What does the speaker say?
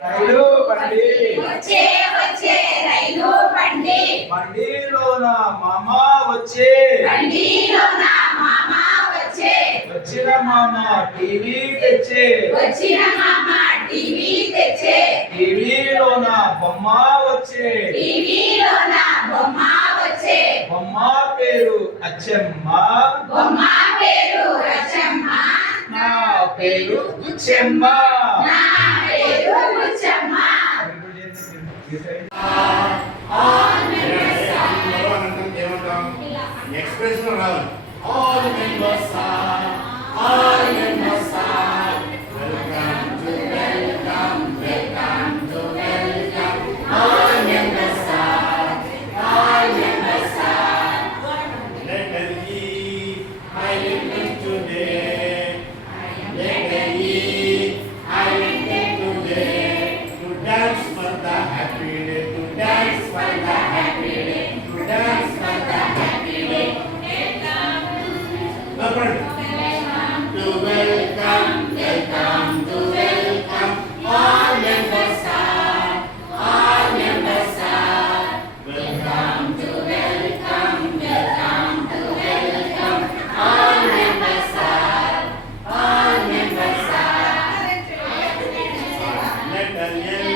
రైలు బండి వచ్చే వచ్చే రైలు బండి బండిలోన మామ వచ్చే బండిలోన మామ వచ్చే వచ్చిన మామ టీవీ తెచ్చే వచ్చిన మామ టీవీ తెచ్చే టీవీలోన బొమ్మ వచ్చే టీవీలోన బొమ్మ వచ్చే బొమ్మ పేరు అచ్చమ్మ బొమ్మ పేరు అచ్చమ్మ నా పేరు బుచ్చమ్మ నా పేరు బుచ్చమ్మ ఎక్స్ప్రెషన్ రావాలి all members are welcome to welcome all members are let us eat I will eat today let us eat I will eat today to dance for the happy day to dance for the happy day to dance for the happy day to welcome all members are welcome to welcome all members are let us